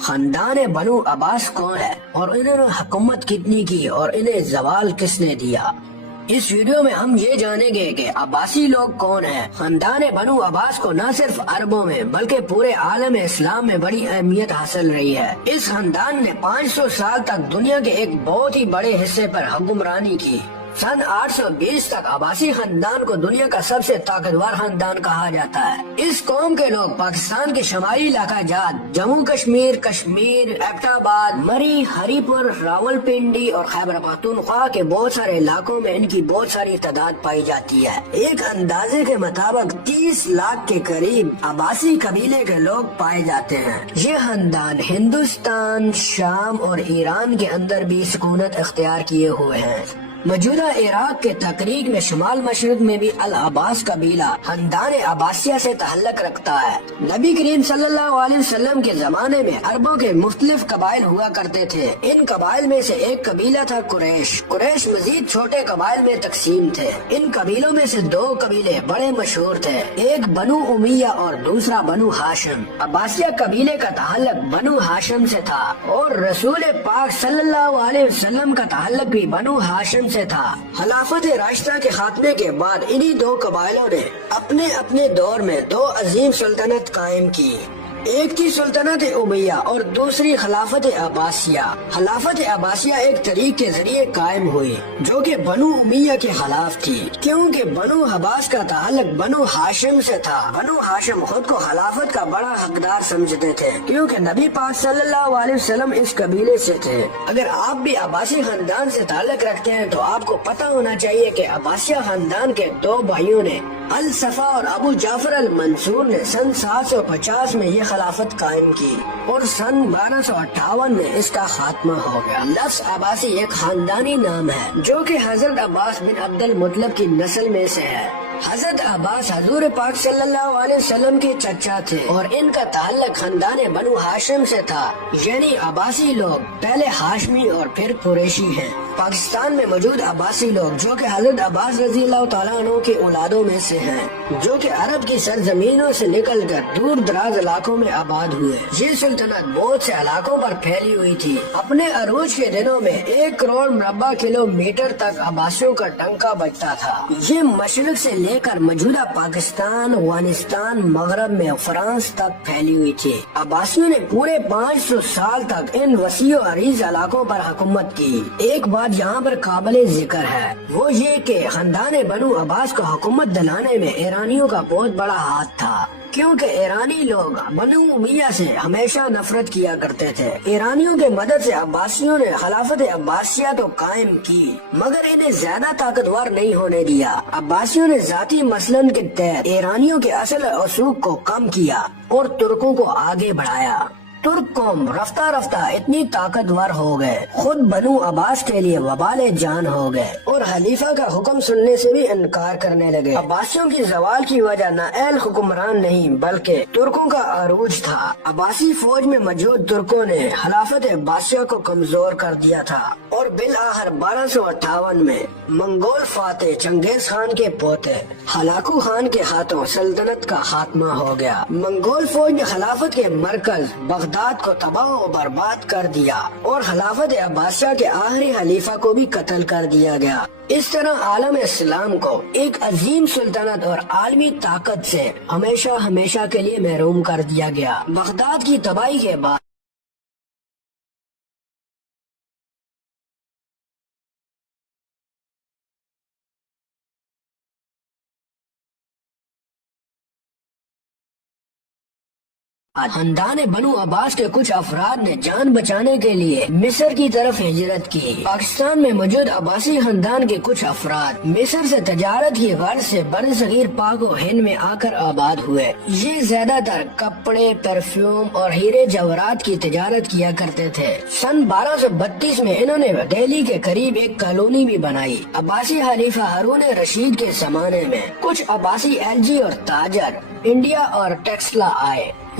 خاندان بنو عباس کون ہے اور انہوں نے حکومت کتنی کی اور انہیں زوال کس نے دیا؟ اس ویڈیو میں ہم یہ جانیں گے کہ عباسی لوگ کون ہیں۔ خاندان بنو عباس کو نہ صرف عربوں میں بلکہ پورے عالم اسلام میں بڑی اہمیت حاصل رہی ہے۔ اس خاندان نے 500 سال تک دنیا کے ایک بہت ہی بڑے حصے پر حکمرانی کی۔ سن 820 تک عباسی خاندان کو دنیا کا سب سے طاقتور خاندان کہا جاتا ہے۔ اس قوم کے لوگ پاکستان کے شمالی علاقہ جات جموں کشمیر، ایبٹ آباد، مری، ہری پور، راول پنڈی اور خیبر پختونخوا کے بہت سارے علاقوں میں ان کی بہت ساری تعداد پائی جاتی ہے۔ ایک اندازے کے مطابق 30 لاکھ کے قریب عباسی قبیلے کے لوگ پائے جاتے ہیں۔ یہ خاندان ہندوستان، شام اور ایران کے اندر بھی سکونت اختیار کیے ہوئے ہیں۔ موجودہ عراق کے تقریب میں شمال مشرق میں بھی العباس قبیلہ خاندان عباسیہ سے تعلق رکھتا ہے۔ نبی کریم صلی اللہ علیہ وسلم کے زمانے میں عربوں کے مختلف قبائل ہوا کرتے تھے۔ ان قبائل میں سے ایک قبیلہ تھا قریش مزید چھوٹے قبائل میں تقسیم تھے۔ ان قبیلوں میں سے 2 قبیلے بڑے مشہور تھے، ایک بنو امیہ اور دوسرا بنو ہاشم۔ عباسیہ قبیلے کا تعلق بنو ہاشم سے تھا اور رسول پاک صلی اللہ علیہ وسلم کا تعلق بھی بنو ہاشم سے تھا۔ خلافت راشدہ کے خاتمے کے بعد انہی 2 قبائلوں نے اپنے اپنے دور میں 2 عظیم سلطنت قائم کی، ایک تھی سلطنت امیہ اور دوسری خلافت عباسیہ۔ خلافت عباسیہ ایک طریق کے ذریعے قائم ہوئی جو کہ بنو امیہ کے خلاف تھی، کیونکہ بنو عباس کا تعلق بنو ہاشم سے تھا۔ بنو ہاشم خود کو خلافت کا بڑا حقدار سمجھتے تھے کیونکہ نبی پاک صلی اللہ علیہ وسلم اس قبیلے سے تھے۔ اگر آپ بھی عباسی خاندان سے تعلق رکھتے ہیں تو آپ کو پتہ ہونا چاہیے کہ عباسیہ خاندان کے 2 بھائیوں نے الصفا اور ابو جعفر المنصور نے سن 750 میں یہ خلافت قائم کی اور سن 1258 میں اس کا خاتمہ ہو گیا۔ لفظ عباسی ایک خاندانی نام ہے جو کہ حضرت عباس بن عبد المطلب کی نسل میں سے ہے۔ حضرت عباس حضور پاک صلی اللہ علیہ وسلم کے چچا تھے اور ان کا تعلق خاندان بنو ہاشم سے تھا، یعنی عباسی لوگ پہلے ہاشمی اور پھر قریشی ہیں۔ پاکستان میں موجود عباسی لوگ جو کہ حضرت عباس رضی اللہ تعالیٰ عنہ کے اولادوں میں سے ہیں، جو کہ عرب کی سرزمینوں سے نکل کر دور دراز علاقوں میں آباد ہوئے۔ یہ سلطنت بہت سے علاقوں پر پھیلی ہوئی تھی۔ اپنے عروج کے دنوں میں 1 کروڑ مربع کلومیٹر تک عباسیوں کا ڈنکا بجتا تھا۔ یہ مشرق سے لے کر موجودہ پاکستان، افغانستان، مغرب میں فرانس تک پھیلی ہوئی تھی۔ عباسیوں نے پورے 500 سال تک ان وسیع و عریض علاقوں پر حکومت کی۔ ایک بات یہاں پر قابل ذکر ہے، وہ یہ کہ خاندان بنو عباس کو حکومت دلانے میں ایرانیوں کا بہت بڑا ہاتھ تھا، کیونکہ ایرانی لوگ بنو امیہ سے ہمیشہ نفرت کیا کرتے تھے۔ ایرانیوں کے مدد سے عباسیوں نے خلافت عباسیہ تو قائم کی مگر انہیں زیادہ طاقتور نہیں ہونے دیا۔ عباسیوں نے ذاتی مسلن کے تحت ایرانیوں کے اصل اصول کو کم کیا اور ترکوں کو آگے بڑھایا۔ ترک قوم رفتہ رفتہ اتنی طاقتور ہو گئے، خود بنو عباس کے لیے وبال جان ہو گئے اور خلیفہ کا حکم سننے سے بھی انکار کرنے لگے۔ عباسیوں کی زوال کی وجہ نہ اہل حکمران نہیں بلکہ ترکوں کا عروج تھا۔ عباسی فوج میں موجود ترکوں نے خلافت عباسیہ کو کمزور کر دیا تھا اور بالآخر 1258 میں منگول فاتح چنگیز خان کے پوتے ہلاکو خان کے ہاتھوں سلطنت کا خاتمہ ہو گیا۔ منگول فوج نے خلافت کے مرکز بغداد کو تباہ و برباد کر دیا اور خلافت عباسیہ کے آخری خلیفہ کو بھی قتل کر دیا گیا۔ اس طرح عالم اسلام کو ایک عظیم سلطنت اور عالمی طاقت سے ہمیشہ کے لیے محروم کر دیا گیا۔ بغداد کی تباہی کے بعد خاندان بنو عباس کے کچھ افراد نے جان بچانے کے لیے مصر کی طرف ہجرت کی۔ پاکستان میں موجود عباسی خاندان کے کچھ افراد مصر سے تجارت کی غرض سے بر صغیر پاک و ہند میں آ کر آباد ہوئے۔ یہ زیادہ تر کپڑے، پرفیوم اور ہیرے جواہرات کی تجارت کیا کرتے تھے۔ سن 1232 میں انہوں نے دہلی کے قریب ایک کالونی بھی بنائی۔ عباسی خلیفہ ہارون رشید کے زمانے میں کچھ عباسی ایلچی اور تاجر انڈیا اور ٹیکسلا آئے۔